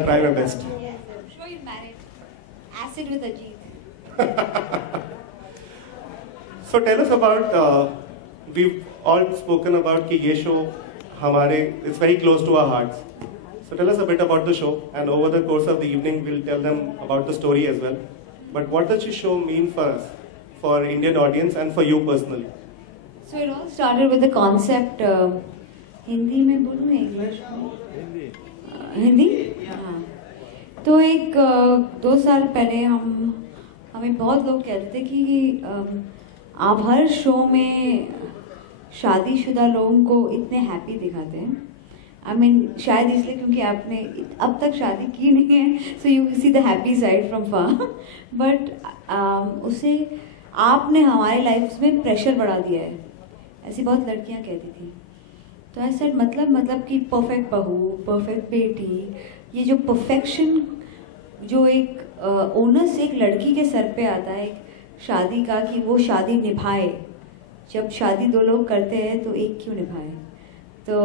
I'll try my best. Yes, I'm sure you'll manage. Acid with Ajit. So tell us about, we've all spoken about कि ये show it's very close to our hearts. So tell us a bit about the show, and over the course of the evening we'll tell them about the story as well. But what does this show mean for us, for Indian audience and for you personally? So it all started with the concept, Hindi में बोलूँ या English में? हिंदी? हाँ. तो एक 2 साल पहले हमें बहुत लोग कहते थे कि आप हर शो में शादीशुदा लोगों को इतने हैप्पी दिखाते हैं. I mean, शायद इसलिए क्योंकि आपने अब तक शादी की नहीं है, so you see the happy side from far. But उसे आपने हमारी लाइफ में प्रेशर बढ़ा दिया है, ऐसी बहुत लड़कियां कहती थी. तो ऐसा मतलब कि परफेक्ट बहू, परफेक्ट बेटी, ये जो परफेक्शन जो एक ओनस एक लड़की के सर पे आता है एक शादी का, कि वो शादी निभाए. जब शादी 2 लोग करते हैं तो एक क्यों निभाए. तो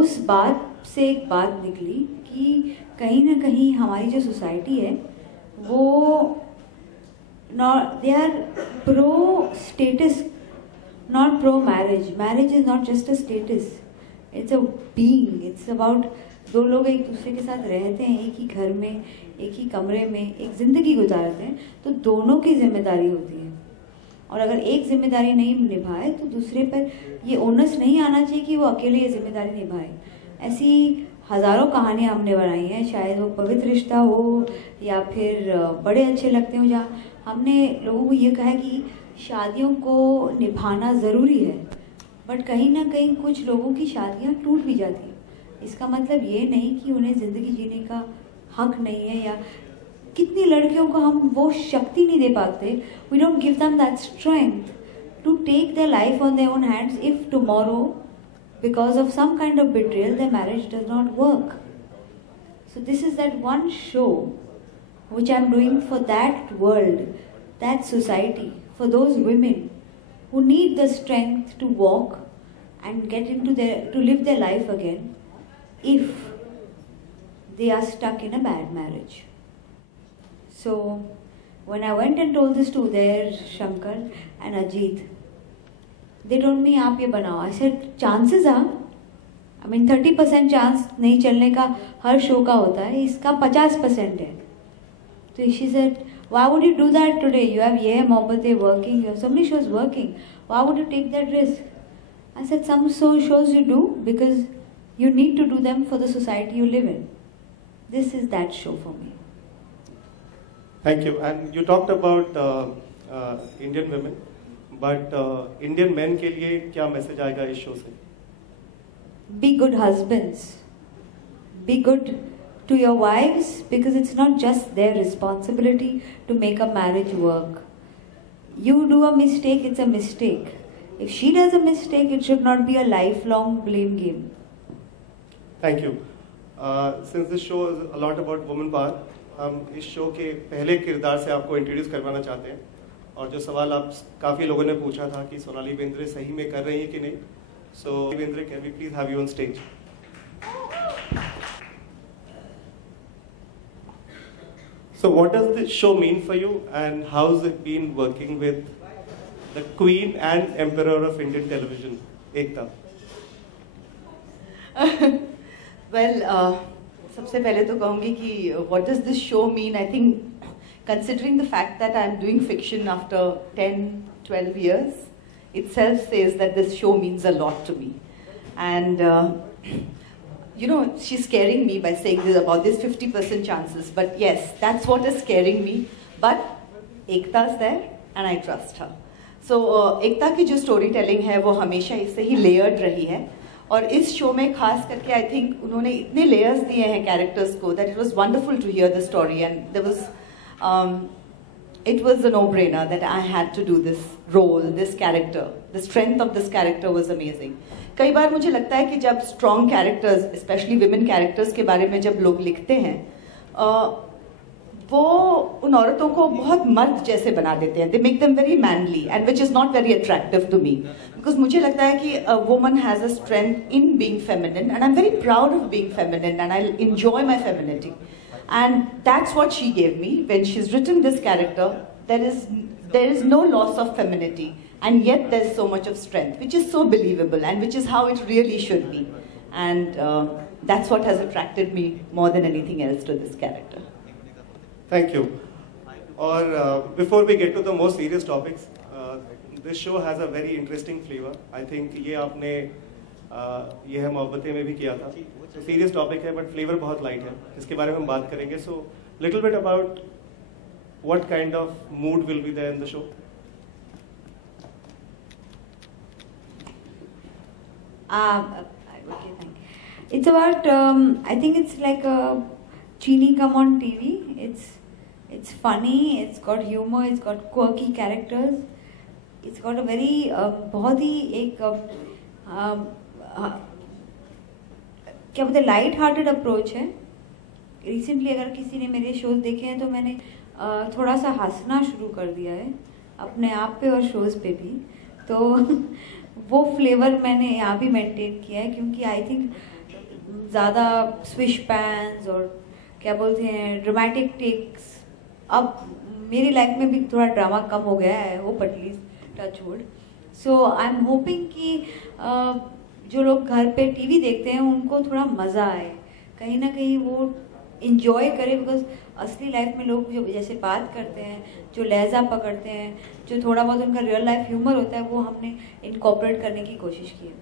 उस बात से एक बात निकली कि कहीं ना कहीं हमारी जो सोसाइटी है वो they are pro status, not pro marriage. Marriage is not just a status. It's a being. It's about 2 लोग एक दूसरे के साथ रहते हैं, एक ही घर में, एक ही कमरे में, एक जिंदगी गुजारते हैं, तो दोनों की जिम्मेदारी होती है. और अगर एक जिम्मेदारी नहीं निभाए तो दूसरे पर ये ओनस नहीं आना चाहिए कि वो अकेले ये जिम्मेदारी निभाए. ऐसी हज़ारों कहानियाँ हमने बनाई हैं, शायद वो पवित्र रिश्ता हो या फिर बड़े अच्छे लगते हो, जहाँ हमने लोगों को ये कहा है कि शादियों को निभाना ज़रूरी है. बट कहीं ना कहीं कुछ लोगों की शादियाँ टूट भी जाती हैं. इसका मतलब ये नहीं कि उन्हें ज़िंदगी जीने का हक नहीं है, या कितनी लड़कियों को हम वो शक्ति नहीं दे पाते. We don't give them that strength to take their life on their own hands if tomorrow because of some kind of betrayal their marriage does not work. So this is that one show which I am doing for that world, that society, for those women who need the strength to walk and get to live their life again if they are stuck in a bad marriage. So when I went and told this to their Shankar and Ajit, they told me आप ये बनाओ. I said chances are, I mean 30% chance नहीं चलने का हर show का होता है, इसका 50% है. तो she said, why would you do that today? You have Ye Hai Mohabbatein working, you have so many shows working. Why would you take that risk? I said, some shows you do because you need to do them for the society you live in. This is that show for me. Thank you. And you talked about Indian women, but Indian men के लिए क्या message आएगा इस show से? Be good husbands. Be good to your wives, because it's not just their responsibility to make a marriage work. You do a mistake, it's a mistake. If she does a mistake, it should not be a lifelong blame game. Thank you. Since this show is a lot about woman power, हम इस show के पहले किरदार से आपको introduce करवाना चाहते हैं. और जो सवाल आप काफ़ी लोगों ने पूछा था कि सोनाली बेंद्रे सही में कर रही है कि नहीं, so Bendre, can we please have you on stage? So what does this show mean for you, and how's it been working with the Queen and Emperor of Indian television, Ekta? Well, सबसे पहले तो कहूँगी कि what does this show mean? I think considering the fact that I'm doing fiction after 10-12 years, itself says that this show means a lot to me. And you know, she's scaring me by saying this about this 50% chances. But yes, that's what is scaring me. But Ekta's there and I trust her. So Ekta की जो story telling है वो हमेशा इससे ही layered रही है. और इस शो में खास करके I think उन्होंने इतने layers दिए हैं characters को that it was wonderful to hear the story, and there was it was a no-brainer that I had to do this role, this character. The strength of this character was amazing. कई बार मुझे लगता है कि जब strong characters, especially women characters के बारे में जब लोग लिखते हैं, वो उन औरतों को बहुत मर्द जैसे बना देते हैं. They make them very manly and which is not very attractive to me. Because मुझे लगता है कि a woman has a strength in being feminine and I'm very proud of being feminine and I enjoy my femininity. And that's what she gave me. When she's written this character, there is no loss of femininity and yet there's so much of strength, which is so believable and which is how it really should be. And that's what has attracted me more than anything else to this character. Thank you. Or before we get to the more serious topics, this show has a very interesting flavor. I think ये आपने ये है मोहब्बतें में भी किया था. Serious topic है but flavor बहुत light है. इसके बारे में हम बात करेंगे. So little bit about what kind of mood will be there in the show. Okay, thank you. It's about I think it's like a Chini come on TV. It's funny, it's got humor, it's got quirky characters. It's got a very बहुत ही एक क्या बोलते हैं light hearted approach है. Recently अगर किसी ने मेरे शोज देखे हैं तो मैंने थोड़ा सा हंसना शुरू कर दिया है अपने आप पे और शोज पे भी. तो वो फ्लेवर मैंने यहाँ भी मेंटेन किया है क्योंकि आई थिंक ज़्यादा स्विश पैन्स और क्या बोलते हैं ड्रामेटिक टेक्स अब मेरी लाइफ में भी थोड़ा ड्रामा कम हो गया है वो at least touch wood. So I am hoping कि जो लोग घर पे टीवी देखते हैं उनको थोड़ा मज़ा आए, कहीं ना कहीं वो इंजॉय करें. बिकॉज असली लाइफ में लोग जो जैसे बात करते हैं, जो लहजा पकड़ते हैं, जो थोड़ा बहुत उनका रियल लाइफ ह्यूमर होता है वो हमने इनकॉर्पोरेट करने की कोशिश की है.